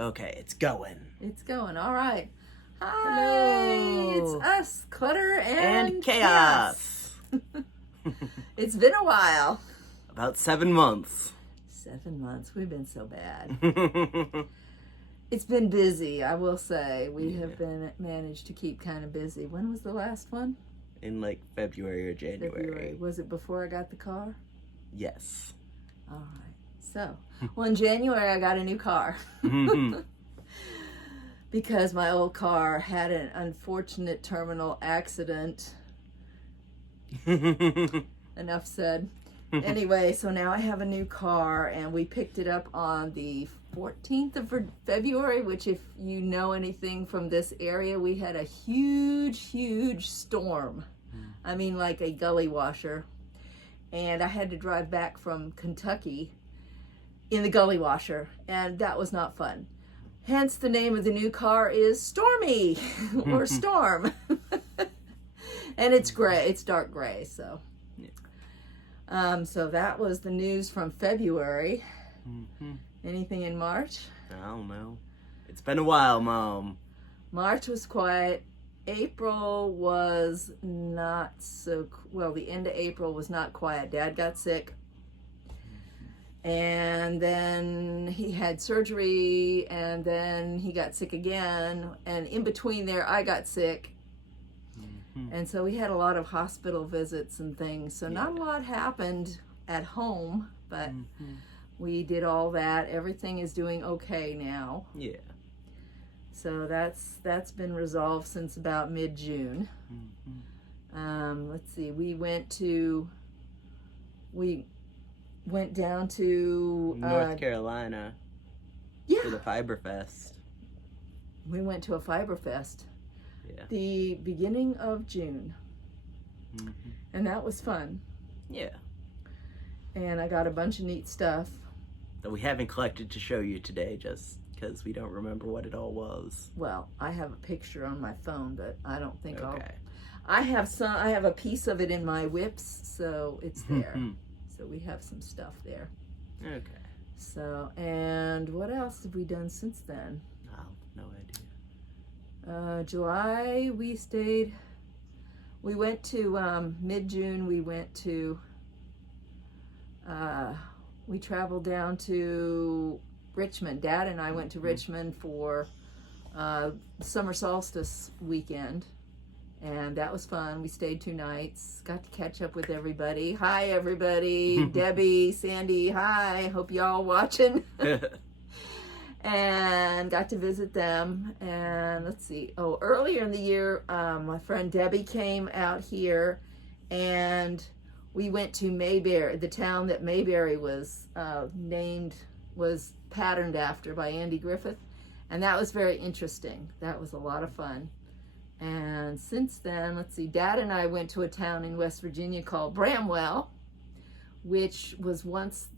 Okay, it's going. It's going. All right. Hi. Hello. It's us, Clutter and Chaos. It's been a while. About 7 months. 7 months. We've been so bad. It's been busy, I will say. We have been managed to keep kind of busy. When was the last one? In like February or January. Was it before I got the car? Yes. All right. So, well, in January, I got a new car. Because my old car had an unfortunate terminal accident. Enough said. Anyway, so now I have a new car, and we picked it up on the 14th of February, which, if you know anything from this area, we had a huge storm. I mean, like a gully washer. And I had to drive back from Kentucky in the gully washer, and that was not fun. Hence, the name of the new car is Stormy, or Storm. And it's gray, it's dark gray, so. So that was the news from February. Anything in March? I don't know. It's been a while, Mom. March was quiet. April was not so, well, the end of April was not quiet. Dad got sick. And then he had surgery, and then he got sick again. And in between there, I got sick. And so we had a lot of hospital visits and things. So not a lot happened at home, but we did all that. Everything is doing okay now. Yeah. So that's been resolved since about mid-June. Let's see, we went down to North Carolina. Yeah. For the Fiber Fest. We went to a Fiber Fest. Yeah. The beginning of June. And that was fun. Yeah. And I got a bunch of neat stuff That we haven't collected to show you today, just because we don't remember what it all was. Well, I have a picture on my phone, but I don't think Okay. I have a piece of it in my whips, so it's there. So we have some stuff there. Okay. So, and what else have we done since then? Oh, no idea. July, we went to, mid-June, we traveled down to Richmond. Dad and I went to Richmond for summer solstice weekend, and that was fun. We stayed 2 nights, got to catch up with everybody. Hi, everybody. Debbie, Sandy, hi. Hope y'all watching. And got to visit them. And let's see. Oh, earlier in the year, my friend Debbie came out here, and we went to Mayberry, the town that Mayberry was was patterned after by Andy Griffith. And that was very interesting. That was a lot of fun. And since then, let's see, Dad and I went to a town in West Virginia called Bramwell, which was once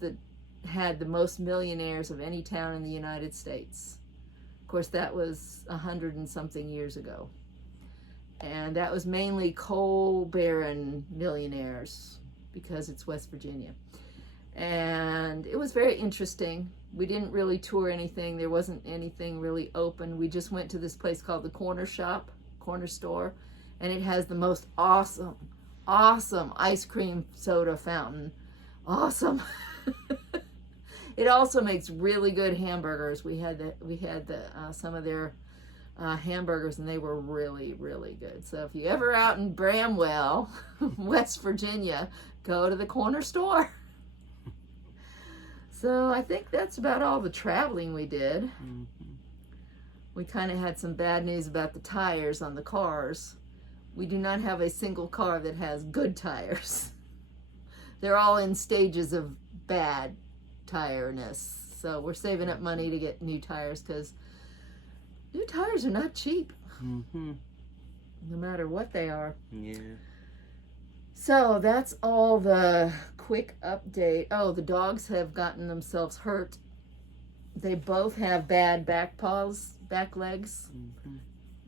had the most millionaires of any town in the United States. Of course, that was 100 and something years ago. And that was mainly coal baron millionaires, because it's West Virginia. And it was very interesting. We didn't really tour anything. There wasn't anything really open. We just went to this place called the Corner Store, and it has the most awesome ice cream soda fountain. Awesome. It also makes really good hamburgers. We had some of their hamburgers, and they were really good. So if you're ever out in Bramwell, West Virginia, go to the Corner Store. So I think that's about all the traveling we did. We kind of had some bad news about the tires on the cars. We do not have a single car that has good tires. They're all in stages of bad tireness. So we're saving up money to get new tires, because new tires are not cheap. No matter what they are. Yeah. So that's all the quick update. Oh, the dogs have gotten themselves hurt. They both have bad back legs.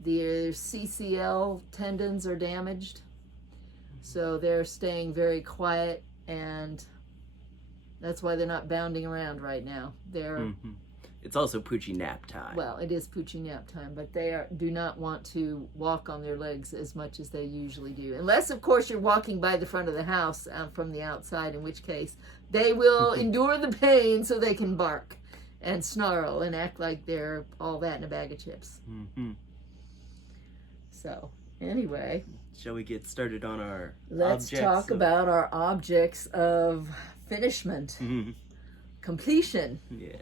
Their CCL tendons are damaged. So they're staying very quiet, and that's why they're not bounding around right now. They're It's also Poochie nap time. Well, it is Poochie nap time, but they do not want to walk on their legs as much as they usually do. Unless, of course, you're walking by the front of the house from the outside, in which case they will endure the pain so they can bark and snarl and act like they're all that in a bag of chips. Mm-hmm. So, anyway. Shall we get started on our Let's talk about our objects of finishment. Mm-hmm. Completion. Yeah.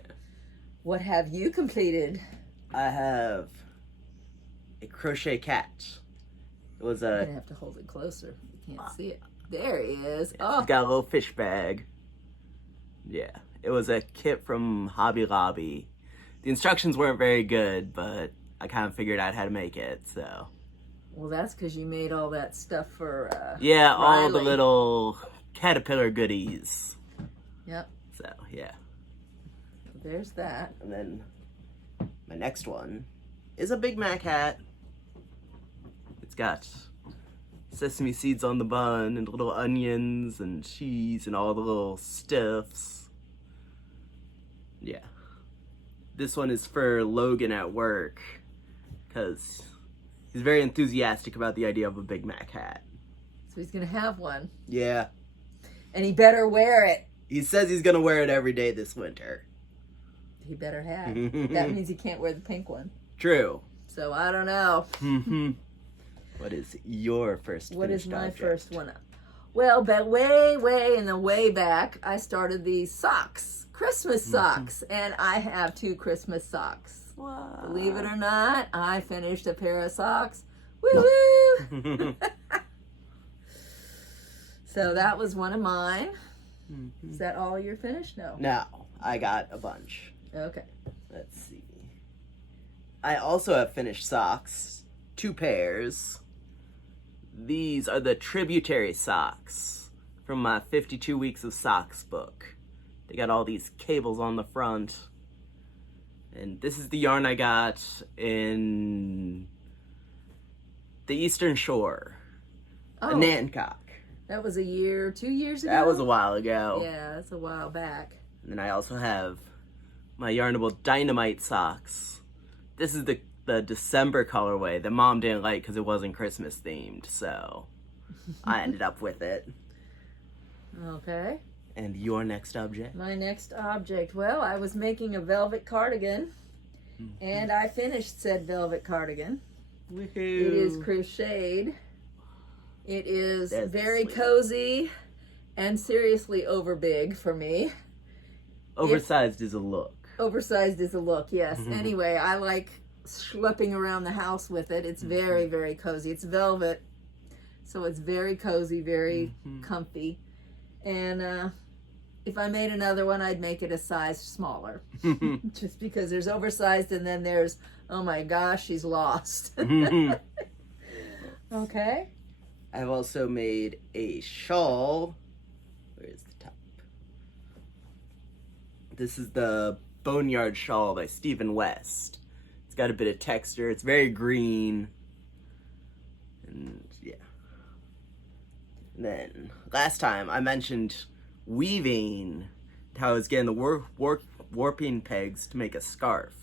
What have you completed? I have a crochet cat. It was I'm a... going to have to hold it closer. You can't see it. There he is. Yeah, he's got a little fish bag. Yeah. It was a kit from Hobby Lobby. The instructions weren't very good, but I kind of figured out how to make it, so... Well, that's because you made all that stuff for yeah, all Riley. the little caterpillar goodies. Yep. So, yeah. There's that. And then my next one is a Big Mac hat. It's got sesame seeds on the bun and little onions and cheese and all the little stuffs. Yeah. This one is for Logan at work because he's very enthusiastic about the idea of a Big Mac hat. So he's going to have one. Yeah. And he better wear it. He says he's going to wear it every day this winter. He better have. That means he can't wear the pink one. True. So I don't know. What is your first What is my object? first one? Well, but way in the way back, I started these socks. Christmas socks. And I have 2 Christmas socks. Wow. Believe it or not, I finished a pair of socks. Woo-hoo! So that was one of mine. Is that all you're finished? No. No, I got a bunch. Okay. Let's see. I also have finished socks. 2 pairs. These are the tributary socks from my 52 Weeks of Socks book. They got all these cables on the front. And this is the yarn I got in the Eastern Shore. Oh, A Nancock. that was 2 years ago? That was a while ago. Yeah, that's a while back. And then I also have my Yarnable Dynamite socks. This is the December colorway that Mom didn't like because it wasn't Christmas themed, so I ended up with it. Okay. And your next object? My next object. Well, I was making a velvet cardigan, and I finished said velvet cardigan. Woohoo. It is crocheted. It is That's very sweet. cozy and seriously overbig for me. Oversized is a look. Oversized is a look, yes. Anyway, I like schlepping around the house with it. It's very cozy. It's velvet, so it's very cozy, very comfy. And if I made another one, I'd make it a size smaller. Just because there's oversized and then there's, oh my gosh, she's lost. Okay. I've also made a shawl. Where's the top? This is the Boneyard Shawl by Stephen West. It's got a bit of texture. It's very green. And yeah. And then last time I mentioned weaving, how I was getting the warping pegs to make a scarf.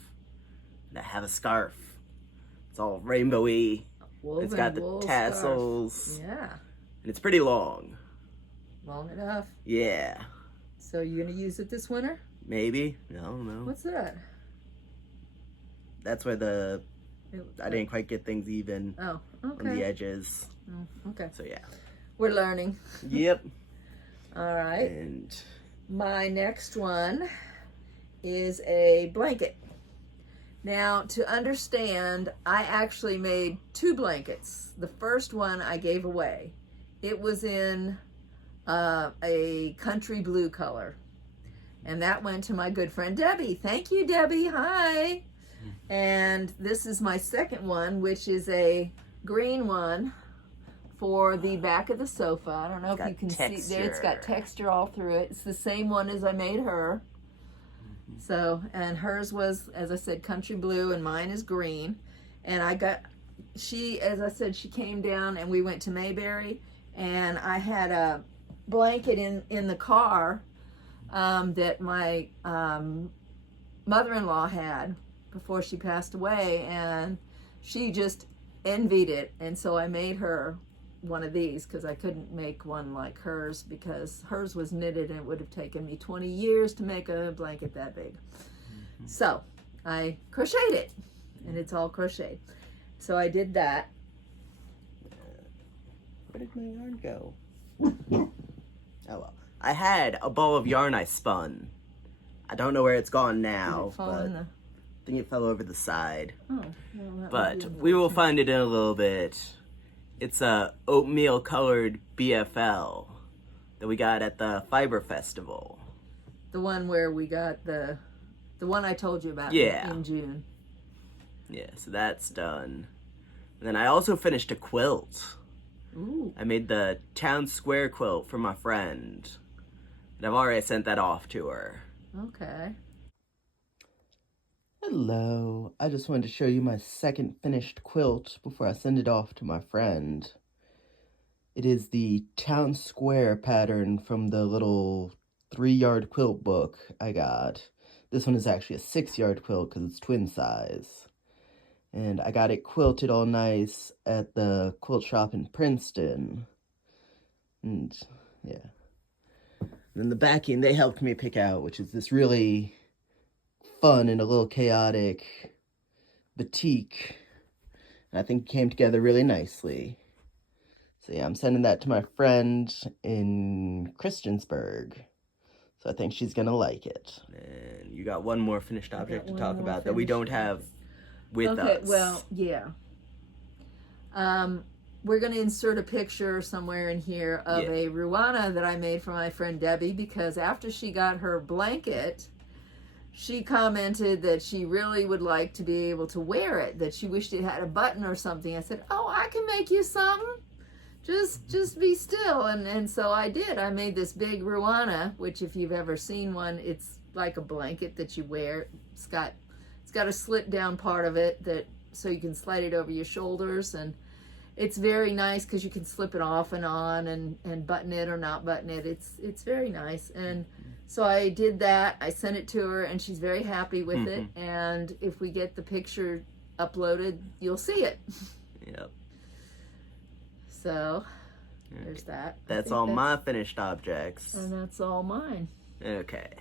And I have a scarf. It's all rainbowy. Woven It's got the wool tassels. scarf. Yeah, And it's pretty long. long enough. Yeah. So you're gonna use it this winter? Maybe. I don't know. What's that? That's where I didn't quite get things even Oh, on the okay. edges. Oh, okay. So yeah. We're learning. Yep. All right. And My next one is a blanket. Now, to understand, I actually made 2 blankets. The first one I gave away. It was in a country blue color. And that went to my good friend Debbie. Thank you, Debbie. Hi. And this is my second one, which is a green one for the back of the sofa. I don't know if you can see there. It's got texture all through it. It's the same one as I made her. So, and hers was, as I said, country blue, and mine is green. And I got, as I said, she came down and we went to Mayberry, and I had a blanket in the car that my mother-in-law had before she passed away, and she just envied it. And so I made her one of these because I couldn't make one like hers because hers was knitted and it would have taken me 20 years to make a blanket that big. So I crocheted it, and it's all crocheted. So I did that. Where did my yarn go? Oh well. I had a ball of yarn I spun. I don't know where it's gone now, but I think it fell over the side. Oh, well, but we will find it in a little bit. It's a oatmeal colored BFL that we got at the Fiber Festival. The one where we got the one I told you about in June. Yeah, so that's done. And then I also finished a quilt. Ooh. I made the town square quilt for my friend. And I've already sent that off to her. Okay. Hello. I just wanted to show you my second finished quilt before I send it off to my friend. It is the town square pattern from the little 3-yard quilt book I got. This one is actually a 6-yard quilt because it's twin size. And I got it quilted all nice at the quilt shop in Princeton. And yeah. And then the backing they helped me pick out, which is this really fun and a little chaotic batik. And I think it came together really nicely. So yeah, I'm sending that to my friend in Christiansburg. So I think she's gonna like it. And you got one more finished object to talk about that we don't have with us. Okay, well, yeah. We're going to insert a picture somewhere in here of a Ruana that I made for my friend Debbie, because after she got her blanket, she commented that she really would like to be able to wear it, that she wished it had a button or something. I said, oh, I can make you something. Just be still. And so I did. I made this big Ruana, which if you've ever seen one, it's like a blanket that you wear. It's got a slit down part of it that so you can slide it over your shoulders, and it's very nice because you can slip it off and on and button it or not button it. It's very nice. And so I did that. I sent it to her, and she's very happy with it. And if we get the picture uploaded, you'll see it. Yep. So there's that. That's all my finished objects. And that's all mine. Okay.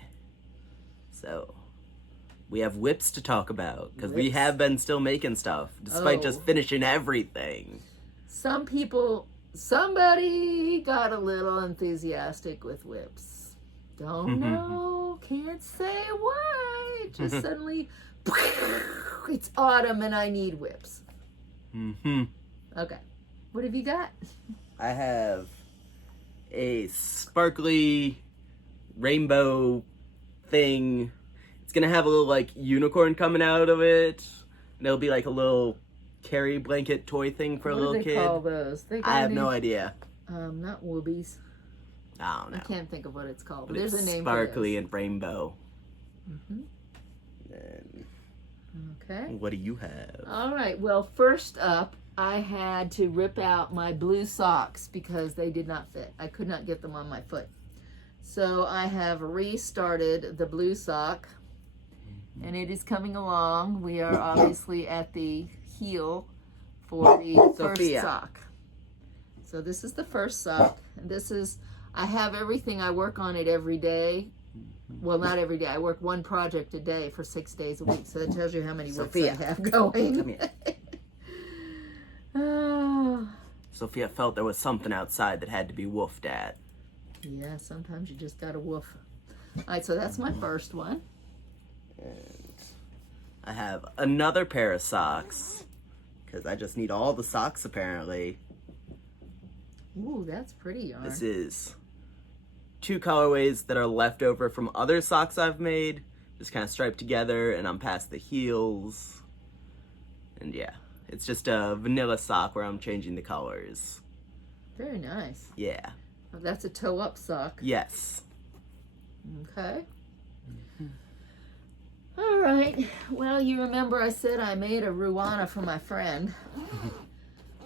So we have whips to talk about, because we have been still making stuff, despite just finishing everything. Somebody got a little enthusiastic with whips. Don't know, can't say why. Just suddenly, it's autumn and I need whips. Okay, what have you got? I have a sparkly rainbow thing. It's gonna have a little like unicorn coming out of it, and it'll be like a little carry blanket toy thing for a little kid. What do they call those? I have no idea. Not woobies. I don't know. I can't think of what it's called. But there's it's a name sparkly for and rainbow. this. Then, Okay. what do you have? All right. Well, first up, I had to rip out my blue socks because they did not fit. I could not get them on my foot. So I have restarted the blue sock, and it is coming along. We are obviously at the heel for the first sock. So this is the first sock, and this is, I have everything. I work on it every day. Well, not every day. I work one project a day for 6 days a week. So that tells you how many whips I have going. Come here. Sophia felt there was something outside that had to be woofed at. Yeah, sometimes you just gotta woof. All right, so that's my first one. And I have another pair of socks, because I just need all the socks apparently. Ooh, that's pretty yarn. This is 2 colorways that are left over from other socks I've made, just kind of striped together, and I'm past the heels. And yeah, it's just a vanilla sock where I'm changing the colors. Very nice. Yeah. Oh, that's a toe-up sock. Yes. Okay. All right. Well, you remember I said I made a Ruana for my friend.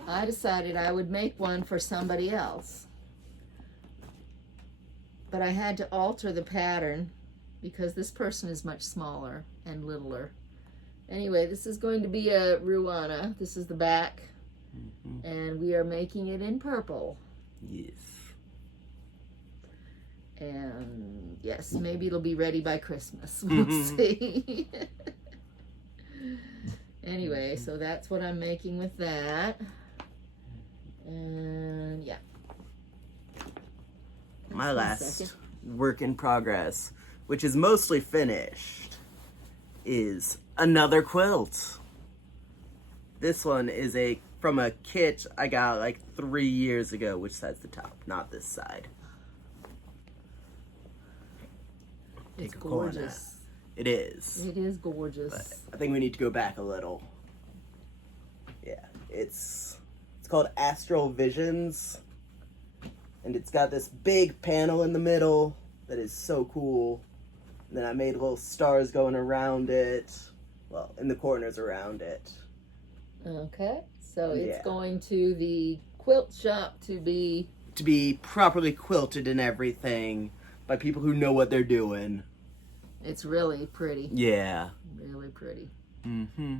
I decided I would make one for somebody else. But I had to alter the pattern because this person is much smaller and littler. Anyway, this is going to be a Ruana. This is the back, and we are making it in purple. Yes. And yes, maybe it'll be ready by Christmas. We'll see. Anyway, so that's what I'm making with that. And yeah. My last work in progress, which is mostly finished, is another quilt. This one is from a kit I got like 3 years ago. Which side's the top? Not this side. It's gorgeous. It is. It is gorgeous. But I think we need to go back a little. Yeah, it's called Astral Visions, and it's got this big panel in the middle that is so cool. And then I made little stars going around it, well, in the corners around it. Okay, so it's Yeah. going to the quilt shop to be Properly quilted and everything by people who know what they're doing. It's really pretty. Yeah. Really pretty. Mm-hmm.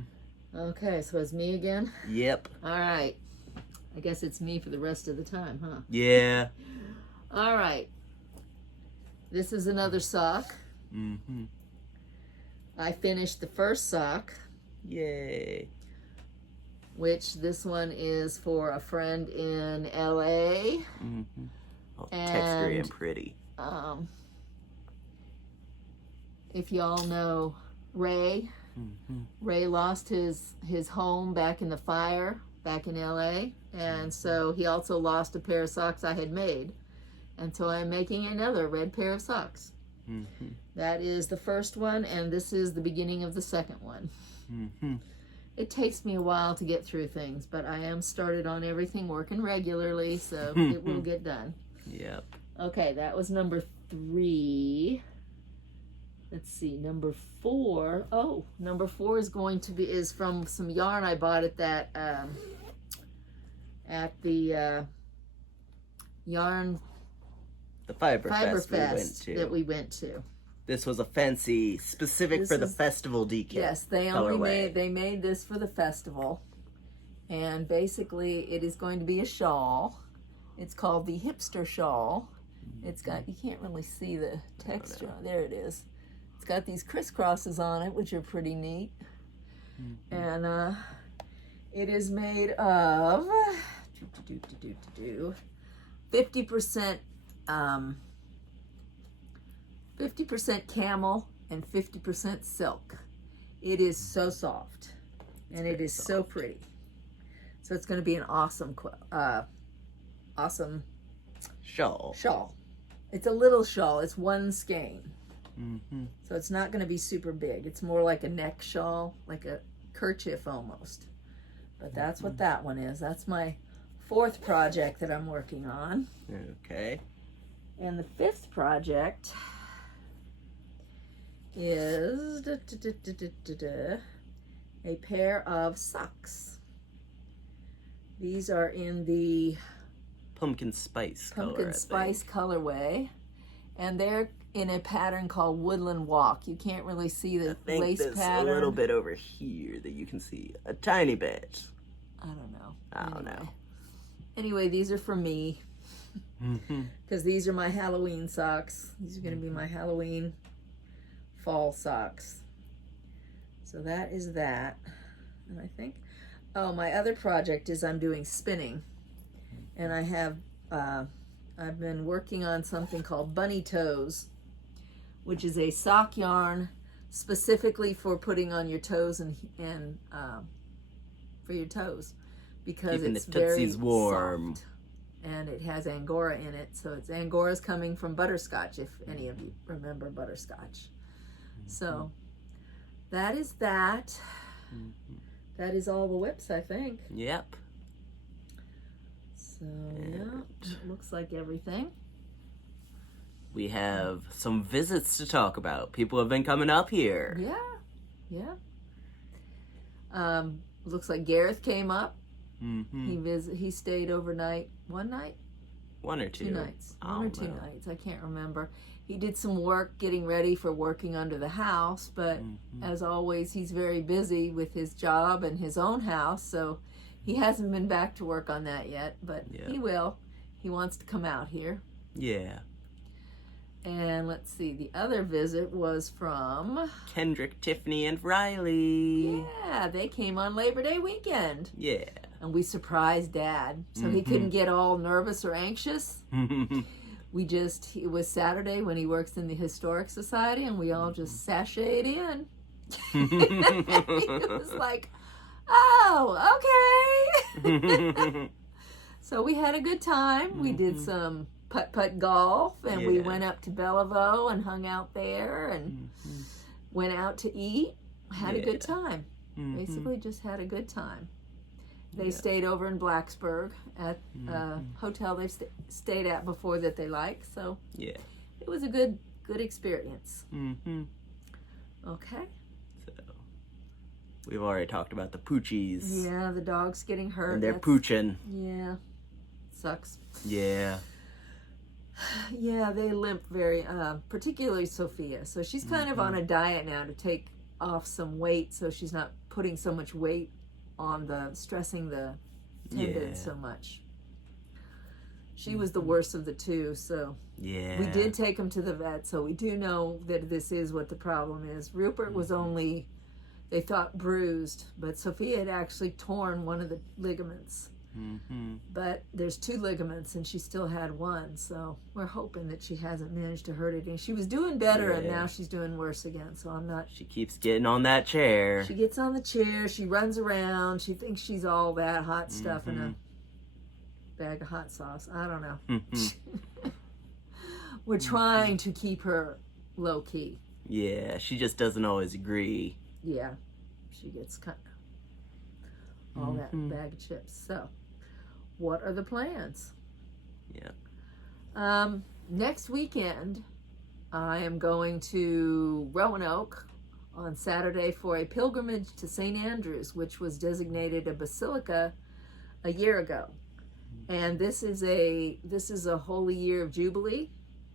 Okay, so it's me again? Yep. All right. I guess it's me for the rest of the time, huh? Yeah. All right. This is another sock. Mm-hmm. I finished the first sock, Yay. which this one is for a friend in LA. Mm-hmm. Oh, textury and pretty. If y'all know Ray, Ray lost his home back in the fire back in LA, and so he also lost a pair of socks I had made, and so I'm making another red pair of socks. That is the first one, and this is the beginning of the second one. It takes me a while to get through things, but I am started on everything, working regularly, so it will get done. Yep. Okay, that was number 3. Let's see, number 4. Oh, number 4 is from some yarn I bought at that yarn The Fiber Fest we went to. This was a fancy, specific for the festival decal. Yes, they made this for the festival, and basically it is going to be a shawl. It's called the hipster shawl. It's got, you can't really see the texture. There it is. It's got these crisscrosses on it, which are pretty neat. And it is made of 50% 50% camel and 50% silk. It is so soft, and it is so pretty. So it's going to be an awesome awesome shawl. It's a little shawl. It's one skein. So it's not going to be super big. It's more like a neck shawl, like a kerchief almost. But that's what that one is. That's my 4th project that I'm working on. Okay. And the 5th project is a pair of socks. These are in the Pumpkin spice colorway, and they're in a pattern called Woodland Walk. You can't really see the lace pattern. A little bit over here that you can see, a tiny bit. I don't know. I don't know. Anyway, these are for me, because these are my Halloween socks. These are going to be my Halloween fall socks. So that is that. And I think, oh, my other project is I'm doing spinning, and I have I've been working on something called bunny toes, which is a sock yarn specifically for putting on your toes and for your toes, because keeping it's the tootsies very warm. soft, and it has Angora in it. So it's Angora's coming from butterscotch, if any of you remember butterscotch. So that is that. That is all the whips, I think. Yep. So yeah, it looks like everything. We have some visits to talk about. People have been coming up here. Yeah. Looks like Gareth came up. He stayed overnight. One night? One or two. 2 nights. One or two nights. I can't remember. he did some work getting ready for working under the house, but as always, he's very busy with his job and his own house, so he hasn't been back to work on that yet, but he will. He wants to come out here. Yeah. And let's see, the other visit was from Kendrick, Tiffany, and Riley. Yeah, they came on Labor Day weekend. Yeah. And we surprised Dad, so he couldn't get all nervous or anxious. It was Saturday when he works in the Historic Society, and we all just sashayed in. It was like, oh, okay. So we had a good time. We did some putt-putt golf, and we went up to Bellevue and hung out there and went out to eat. Had a good time. Basically just had a good time. They stayed over in Blacksburg at a hotel they've stayed at before that they like. So it was a good experience. Okay. So we've already talked about the poochies. Yeah, the dog's getting hurt. And they're pooching. Yeah. Sucks. Yeah. Yeah, they limp very, particularly Sophia. So she's kind of on a diet now to take off some weight, so she's not putting so much weight on stressing the tendon so much. She was the worst of the two, so we did take him to the vet, so we do know that this is what the problem is. Rupert was only, they thought bruised, but Sophia had actually torn one of the ligaments. But there's 2 ligaments and she still had one, so we're hoping that she hasn't managed to hurt it. She was doing better and now she's doing worse again, so I'm not. She keeps getting on that chair. She gets on the chair, she runs around, she thinks she's all that hot stuff in a bag of hot sauce. I don't know. We're trying to keep her low key. Yeah, she just doesn't always agree. Yeah, she gets kind of all that bag of chips. So what are the plans? Next weekend, I am going to Roanoke on Saturday for a pilgrimage to St. Andrews, which was designated a basilica a year ago. And this is a holy year of Jubilee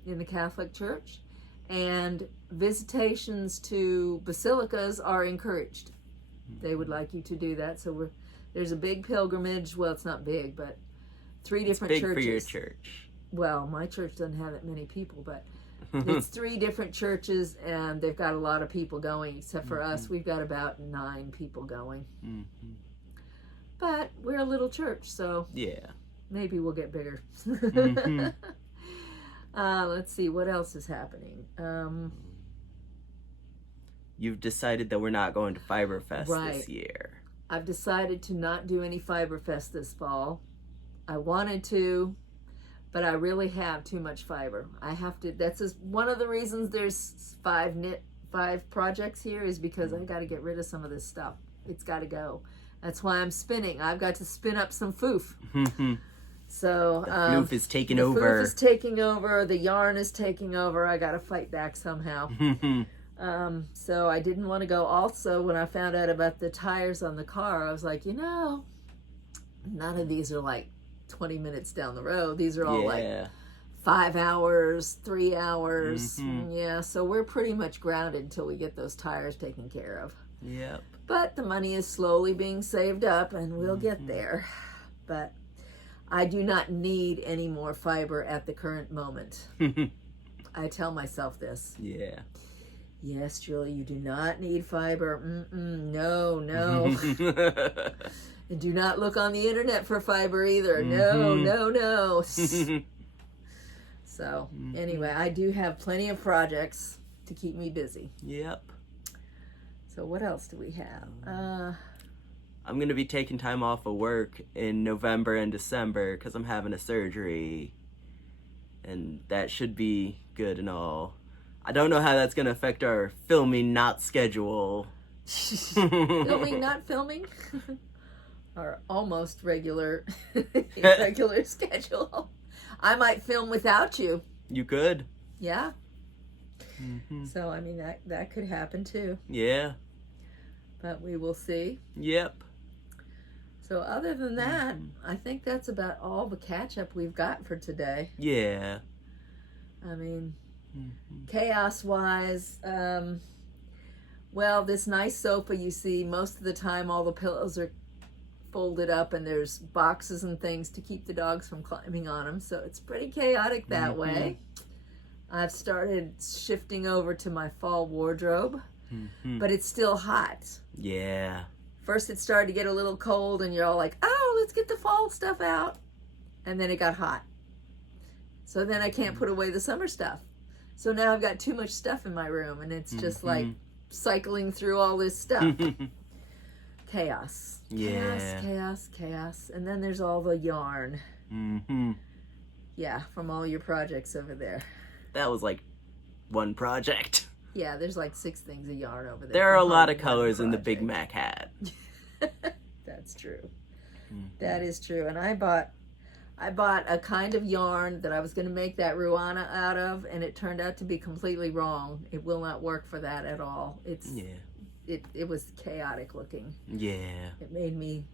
in the Catholic Church, and visitations to basilicas are encouraged. They would like you to do that. So there's a big pilgrimage. Well, it's not big, but 3 different big churches. For your church. Well, my church doesn't have that many people, but it's 3 different churches, and they've got a lot of people going. Except for us, we've got about 9 people going. But we're a little church, so maybe we'll get bigger. Let's see, what else is happening? You've decided that we're not going to Fiberfest this year. I've decided to not do any Fiberfest this fall. I wanted to, but I really have too much fiber. I have to, that's just one of the reasons there's 5 projects here, is because I got to get rid of some of this stuff. It's got to go. That's why I'm spinning. I've got to spin up some foof. So the floof is taking over. The floof is taking over. The yarn is taking over. I got to fight back somehow. So I didn't want to go. Also, when I found out about the tires on the car, I was like, none of these are like 20 minutes down the road. These are all like 5 hours, 3 hours. Yeah, so we're pretty much grounded until we get those tires taken care of. Yep. But the money is slowly being saved up, and we'll get there. But I do not need any more fiber at the current moment. I tell myself this. Yeah. Yes, Julie, you do not need fiber. No. And do not look on the internet for fiber either. No. So, anyway, I do have plenty of projects to keep me busy. Yep. So what else do we have? I'm going to be taking time off of work in November and December because I'm having a surgery. And that should be good and all. I don't know how that's going to affect our filming not schedule. Filming not filming? Our almost regular schedule. I might film without you. You could. Yeah. So, I mean, that could happen too. Yeah. But we will see. Yep. So other than that, I think that's about all the catch-up we've got for today. Yeah. I mean, Chaos-wise, well, this nice sofa you see, most of the time all the pillows are folded up and there's boxes and things to keep the dogs from climbing on them, so it's pretty chaotic that way. I've started shifting over to my fall wardrobe, but it's still hot. Yeah. First it started to get a little cold and you're all like, oh, let's get the fall stuff out. And then it got hot. So then I can't put away the summer stuff. So now I've got too much stuff in my room and it's just like cycling through all this stuff. Chaos. Yeah. Chaos. And then there's all the yarn. Yeah, from all your projects over there. That was like one project. Yeah, there's like 6 things of yarn over there. There are a lot of colors in the Big Mac hat. That's true. That is true. And I bought a kind of yarn that I was going to make that Ruana out of, and it turned out to be completely wrong. It will not work for that at all. It was chaotic looking. Yeah. It made me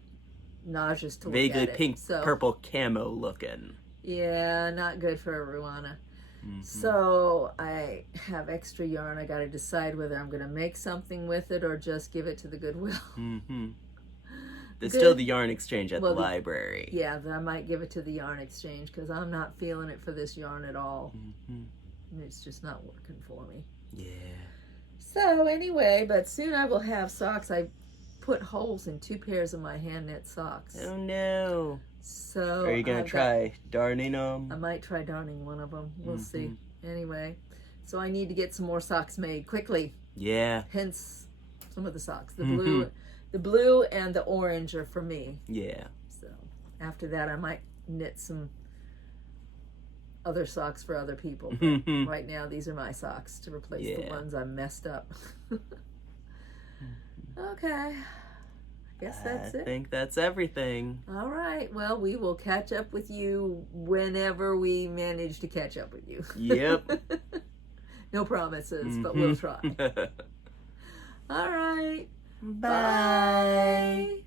nauseous to look Vaguely at it. pink, purple camo looking. Yeah, not good for a Ruana. So I have extra yarn. I got to decide whether I'm going to make something with it or just give it to the Goodwill. There's still the yarn exchange at the library. Yeah, I might give it to the yarn exchange because I'm not feeling it for this yarn at all. And it's just not working for me. Yeah. So anyway, but soon I will have socks. I put holes in 2 pairs of my hand knit socks. Oh no. So are you going to try darning them? I might try darning one of them. We'll see. Anyway, so I need to get some more socks made quickly. Yeah. Hence some of the socks. The blue and the orange are for me. Yeah. So after that I might knit some other socks for other people. But right now these are my socks to replace the ones I messed up. Okay. I guess that's it. I think that's everything. All right. Well, we will catch up with you whenever we manage to catch up with you. Yep. No promises, but we'll try. All right. Bye.